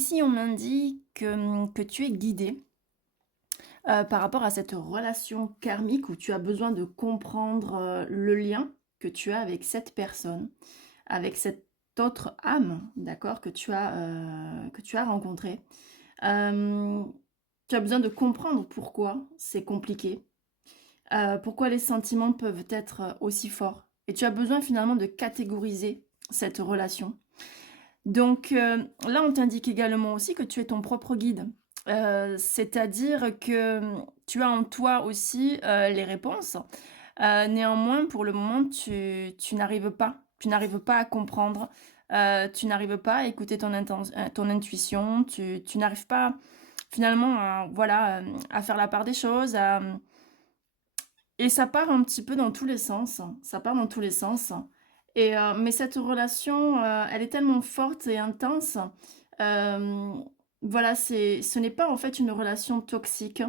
Ici, on m'indique que tu es guidé par rapport à cette relation karmique où tu as besoin de comprendre le lien que tu as avec cette personne, avec cette autre âme, d'accord, que tu as rencontrée. Euh, Tu as besoin de comprendre pourquoi c'est compliqué, pourquoi les sentiments peuvent être aussi forts. Et tu as besoin finalement de catégoriser cette relation. Donc là, on t'indique également aussi que tu es ton propre guide. C'est-à-dire que tu as en toi aussi les réponses. Néanmoins, pour le moment, tu n'arrives pas. Tu n'arrives pas à comprendre. Tu n'arrives pas à écouter ton intuition. Tu n'arrives pas finalement à faire la part des choses. Et ça part un petit peu dans tous les sens. Ça part dans tous les sens. Mais cette relation, elle est tellement forte et intense. Euh, voilà, ce n'est pas en fait une relation toxique.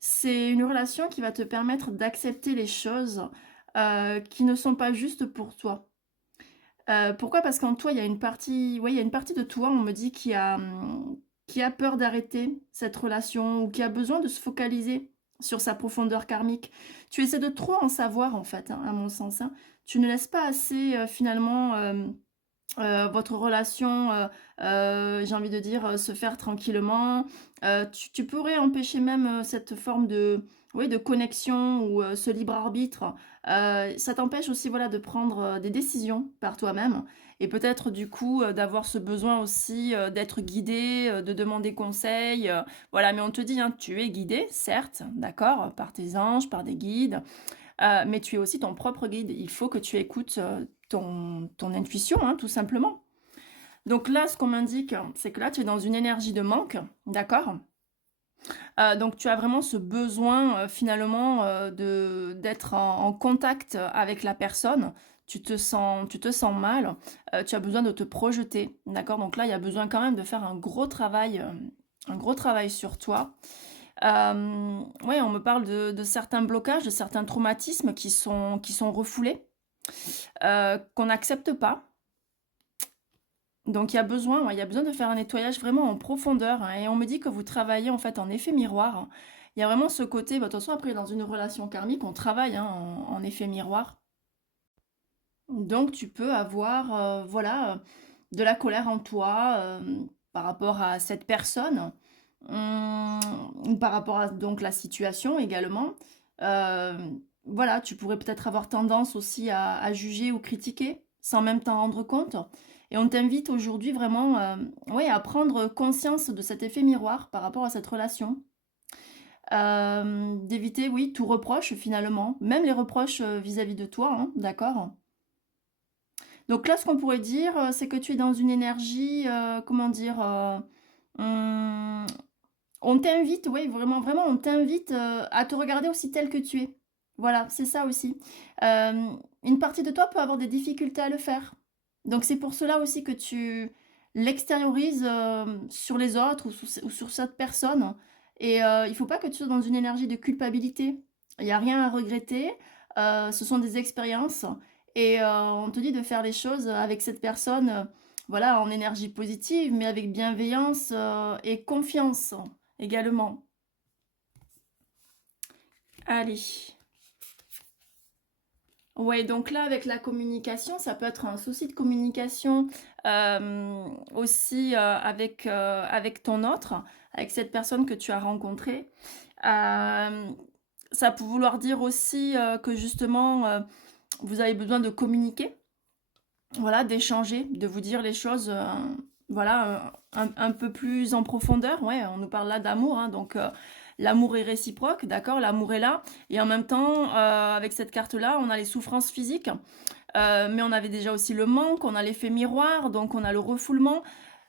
C'est une relation qui va te permettre d'accepter les choses qui ne sont pas justes pour toi. Pourquoi? Parce qu'en toi, il y a une partie, ouais, il y a une partie de toi, on me dit, qui a peur d'arrêter cette relation ou qui a besoin de se focaliser sur sa profondeur karmique. Tu essaies de trop en savoir, en fait, hein, à mon sens, hein. Tu ne laisses pas assez, finalement, votre relation, j'ai envie de dire, se faire tranquillement. Tu pourrais empêcher même cette forme de, oui, de connexion ou ce libre arbitre. Ça t'empêche aussi voilà, de prendre des décisions par toi-même et peut-être du coup d'avoir ce besoin aussi d'être guidé, de demander conseil. Voilà, mais on te dit, hein, tu es guidé, certes, d'accord, par tes anges, par des guides, mais tu es aussi ton propre guide. Il faut que tu écoutes ton intuition, hein, tout simplement. Donc là, ce qu'on m'indique, c'est que là, tu es dans une énergie de manque, d'accord. Donc tu as vraiment ce besoin finalement d'être en contact avec la personne. Tu te sens mal, tu as besoin de te projeter, d'accord. Donc là, il y a besoin quand même de faire un gros travail sur toi. Ouais, on me parle de certains blocages, de certains traumatismes qui sont refoulés, qu'on n'accepte pas. Donc il y a besoin, ouais, il y a besoin de faire un nettoyage vraiment en profondeur, hein. Et on me dit que vous travaillez en fait en effet miroir, hein. Il y a vraiment ce côté, bah, de toute façon après dans une relation karmique, on travaille hein, en effet miroir. Donc tu peux avoir de la colère en toi par rapport à cette personne, par rapport à donc la situation également. Euh, voilà, tu pourrais peut-être avoir tendance aussi à juger ou critiquer sans même t'en rendre compte. Et on t'invite aujourd'hui vraiment ouais, à prendre conscience de cet effet miroir par rapport à cette relation. D'éviter, oui, tout reproche finalement, même les reproches vis-à-vis de toi, hein, d'accord? Donc là, ce qu'on pourrait dire, c'est que tu es dans une énergie, comment dire, hum, on t'invite, oui, vraiment, vraiment, on t'invite à te regarder aussi tel que tu es. Voilà, c'est ça aussi. Une partie de toi peut avoir des difficultés à le faire. Donc c'est pour cela aussi que tu l'extériorises sur les autres ou sur cette personne. Et il faut pas que tu sois dans une énergie de culpabilité. Il n'y a rien à regretter. Ce sont des expériences. Et on te dit de faire les choses avec cette personne, voilà, en énergie positive, mais avec bienveillance et confiance également. Allez. Ouais, donc là, avec la communication, ça peut être un souci de communication aussi avec ton autre, avec cette personne que tu as rencontrée. Euh, Ça peut vouloir dire aussi que justement, vous avez besoin de communiquer, voilà, d'échanger, de vous dire les choses, voilà, un peu plus en profondeur. Ouais, on nous parle là d'amour, hein, donc l'amour est réciproque, d'accord, l'amour est là. Et en même temps, avec cette carte-là, on a les souffrances physiques, mais on avait déjà aussi le manque, on a l'effet miroir, donc on a le refoulement.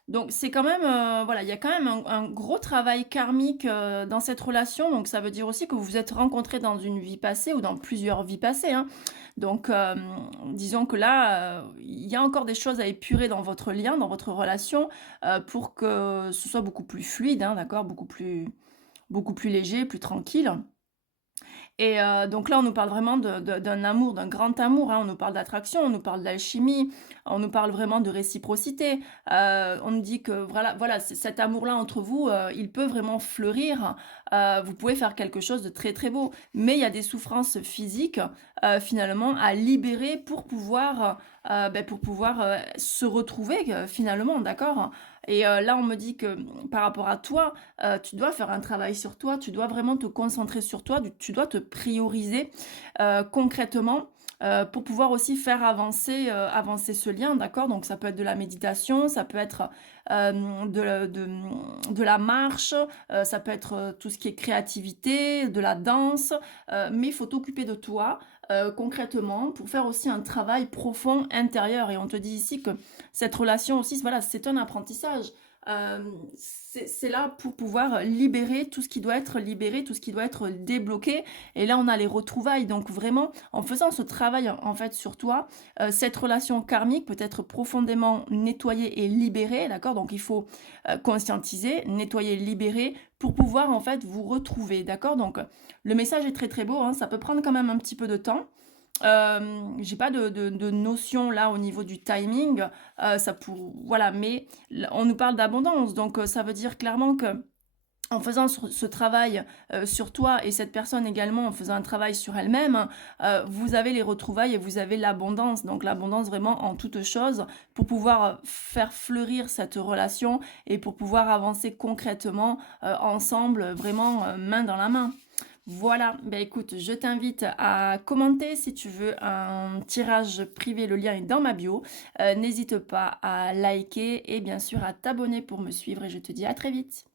Donc c'est quand même, voilà, il y a quand même un gros travail karmique dans cette relation. Donc ça veut dire aussi que vous vous êtes rencontrés dans une vie passée ou dans plusieurs vies passées, hein. Donc disons que là, il y a encore des choses à épurer dans votre lien, dans votre relation, pour que ce soit beaucoup plus fluide, hein, d'accord, beaucoup plus léger, plus tranquille. Et donc là, on nous parle vraiment d'un amour, d'un grand amour, hein. On nous parle d'attraction, on nous parle d'alchimie, on nous parle vraiment de réciprocité. On nous dit que voilà, cet amour-là entre vous, il peut vraiment fleurir. Vous pouvez faire quelque chose de très très beau. Mais il y a des souffrances physiques, finalement, à libérer pour pouvoir se retrouver, finalement, d'accord? Et là, on me dit que par rapport à toi, tu dois faire un travail sur toi, tu dois vraiment te concentrer sur toi, tu dois te prioriser concrètement pour pouvoir aussi faire avancer ce lien, d'accord? Donc ça peut être de la méditation, ça peut être de la marche, ça peut être tout ce qui est créativité, de la danse, mais il faut t'occuper de toi concrètement pour faire aussi un travail profond intérieur. Et on te dit ici que cette relation aussi, voilà, c'est un apprentissage. C'est là pour pouvoir libérer tout ce qui doit être libéré, tout ce qui doit être débloqué. Et là, on a les retrouvailles. Donc vraiment, en faisant ce travail en fait sur toi, cette relation karmique peut être profondément nettoyée et libérée, d'accord? Donc il faut conscientiser, nettoyer, libérer pour pouvoir en fait vous retrouver, d'accord? Donc le message est très très beau, hein, ça peut prendre quand même un petit peu de temps. J'ai pas de notion là au niveau du timing, voilà, mais on nous parle d'abondance, donc ça veut dire clairement que en faisant ce travail sur toi et cette personne également en faisant un travail sur elle-même, vous avez les retrouvailles et vous avez l'abondance. Donc l'abondance vraiment en toute chose pour pouvoir faire fleurir cette relation et pour pouvoir avancer concrètement ensemble, vraiment main dans la main. Voilà, ben écoute, je t'invite à commenter si tu veux un tirage privé, le lien est dans ma bio. N'hésite pas à liker et bien sûr à t'abonner pour me suivre et je te dis à très vite.